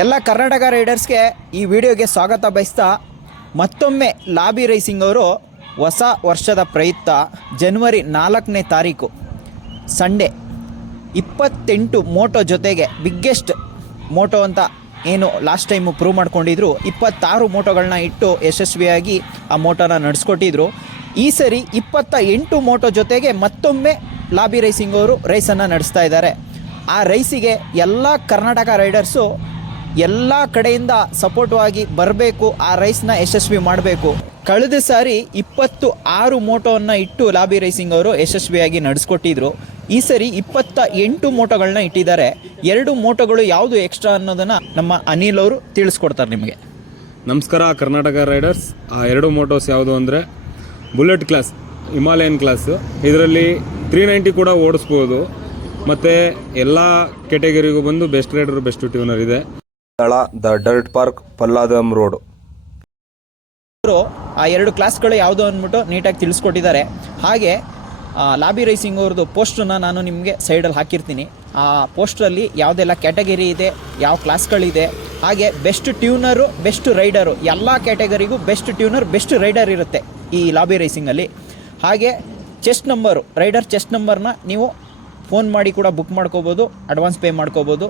ಎಲ್ಲ ಕರ್ನಾಟಕ ರೈಡರ್ಸ್ಗೆ ಈ ವಿಡಿಯೋಗೆ ಸ್ವಾಗತ ಬಯಸ್ತಾ ಮತ್ತೊಮ್ಮೆ ಲಾಬಿ ರೈಸಿಂಗ್ ಅವರು ಹೊಸ ವರ್ಷದ ಪ್ರಯುಕ್ತ ಜನವರಿ 4ನೇ ತಾರೀಕು ಸಂಡೇ 28 ಮೋಟೋ ಜೊತೆಗೆ ಬಿಗ್ಗೆಸ್ಟ್ ಮೋಟೋ ಅಂತ ಏನು ಲಾಸ್ಟ್ ಟೈಮು ಪ್ರೂವ್ ಮಾಡ್ಕೊಂಡಿದ್ರು 26 ಮೋಟೋಗಳನ್ನ ಇಟ್ಟು ಯಶಸ್ವಿಯಾಗಿ ಆ ಮೋಟೋನ ನಡೆಸ್ಕೊಟ್ಟಿದ್ರು. ಈ ಸರಿ 28 ಮೋಟೋ ಜೊತೆಗೆ ಮತ್ತೊಮ್ಮೆ ಲಾಬಿ ರೈಸಿಂಗ್ ಅವರು ರೈಸನ್ನು ನಡೆಸ್ತಾ ಇದ್ದಾರೆ. ಆ ರೈಸಿಗೆ ಎಲ್ಲ ಕರ್ನಾಟಕ ರೈಡರ್ಸು ಎಲ್ಲ ಕಡೆಯಿಂದ ಸಪೋರ್ಟಿವಾಗಿ ಬರಬೇಕು, ಆ ರೈಸ್ನ ಯಶಸ್ವಿ ಮಾಡಬೇಕು. ಕಳೆದ ಸಾರಿ 26 ಮೋಟೋವನ್ನು ಇಟ್ಟು ಲಾಬಿ ರೈಸಿಂಗ್ ಅವರು ಯಶಸ್ವಿಯಾಗಿ ನಡೆಸ್ಕೊಟ್ಟಿದ್ರು. ಈ ಸರಿ 28 ಮೋಟೋಗಳನ್ನ ಇಟ್ಟಿದ್ದಾರೆ. 2 ಮೋಟೋಗಳು ಯಾವುದು ಎಕ್ಸ್ಟ್ರಾ ಅನ್ನೋದನ್ನು ನಮ್ಮ ಅನಿಲ್ ಅವರು ತಿಳಿಸ್ಕೊಡ್ತಾರೆ ನಿಮಗೆ. ನಮಸ್ಕಾರ ಕರ್ನಾಟಕ ರೈಡರ್ಸ್. ಆ 2 ಮೋಟೋಸ್ ಯಾವುದು ಅಂದರೆ ಬುಲೆಟ್ ಕ್ಲಾಸ್, ಹಿಮಾಲಯನ್ ಕ್ಲಾಸು. ಇದರಲ್ಲಿ 390 ಕೂಡ ಓಡಿಸ್ಬೋದು. ಮತ್ತು ಎಲ್ಲ ಕೆಟಗರಿಗೂ ಬಂದು ಬೆಸ್ಟ್ ರೈಡರ್, ಬೆಸ್ಟ್ ಟ್ಯೂನರ್ ಇದೆ. The dirt park, Palladam road. ಆ 2 ಕ್ಲಾಸ್ಗಳು ಯಾವುದು ಅಂದ್ಬಿಟ್ಟು ನೀಟಾಗಿ ತಿಳಿಸ್ಕೊಟ್ಟಿದ್ದಾರೆ. ಹಾಗೆ ಲಾಬಿ ರೈಸಿಂಗ್ ಅವ್ರದ್ದು ಪೋಸ್ಟನ್ನ ನಾನು ನಿಮಗೆ ಸೈಡಲ್ಲಿ ಹಾಕಿರ್ತೀನಿ. ಆ ಪೋಸ್ಟ್ರಲ್ಲಿ ಯಾವುದೆಲ್ಲ ಕ್ಯಾಟಗರಿ ಇದೆ, ಯಾವ ಕ್ಲಾಸ್ಗಳಿದೆ, ಹಾಗೆ ಬೆಸ್ಟ್ ಟ್ಯೂನರು, ಬೆಸ್ಟ್ ರೈಡರು, ಎಲ್ಲ ಕ್ಯಾಟಗರಿಗೂ ಬೆಸ್ಟ್ ಟ್ಯೂನರ್, ಬೆಸ್ಟ್ ರೈಡರ್ ಇರುತ್ತೆ ಈ ಲಾಬಿ ರೈಸಿಂಗಲ್ಲಿ. ಹಾಗೆ ಚೆಸ್ಟ್ ನಂಬರು, ರೈಡರ್ ಚೆಸ್ಟ್ ನಂಬರ್ನ ನೀವು ಫೋನ್ ಮಾಡಿ ಕೂಡ ಬುಕ್ ಮಾಡ್ಕೋಬೋದು, ಅಡ್ವಾನ್ಸ್ ಪೇ ಮಾಡ್ಕೋಬೋದು.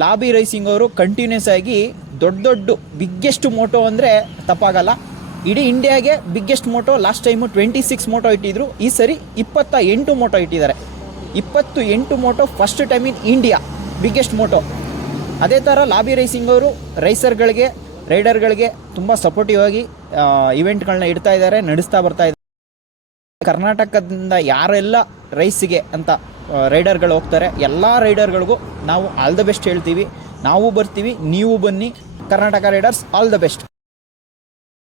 ಲಾಬಿ ರೈಸಿಂಗ್ ಅವರು ಕಂಟಿನ್ಯೂಸ್ ಆಗಿ ದೊಡ್ಡ ಬಿಗ್ಗೆಸ್ಟ್ ಮೋಟೋ ಅಂದರೆ ತಪ್ಪಾಗಲ್ಲ, ಇಡೀ ಇಂಡಿಯಾಗೆ ಬಿಗ್ಗೆಸ್ಟ್ ಮೋಟೋ ಲಾಸ್ಟ್ ಟೈಮು 26 ಮೋಟೋ ಇಟ್ಟಿದ್ರು. ಈ ಸರಿ 28 ಮೋಟೋ ಇಟ್ಟಿದ್ದಾರೆ. 28 ಮೋಟೋ first time in India biggest ಮೋಟೋ. ಅದೇ ಥರ ಲಾಬಿ ರೈಸಿಂಗ್ ಅವರು ರೈಸರ್ಗಳಿಗೆ, ರೈಡರ್ಗಳಿಗೆ ತುಂಬ ಸಪೋರ್ಟಿವ್ ಆಗಿ ಇವೆಂಟ್ಗಳನ್ನ ಇಡ್ತಾ ಇದ್ದಾರೆ, ನಡೆಸ್ತಾ ಬರ್ತಾ ಇದ್ದಾರೆ. ಕರ್ನಾಟಕದಿಂದ ಯಾರೆಲ್ಲ ರೈಸಿಗೆ ಅಂತ ರೈಡರ್ಗಳು ಹೋಗ್ತಾರೆ, ಎಲ್ಲ ರೈಡರ್ಗಳಿಗೂ ನಾವು ಆಲ್ ದ ಬೆಸ್ಟ್ ಹೇಳ್ತೀವಿ. ನಾವು ಬರ್ತೀವಿ, ನೀವು ಬನ್ನಿ. Karnataka Riders all the best.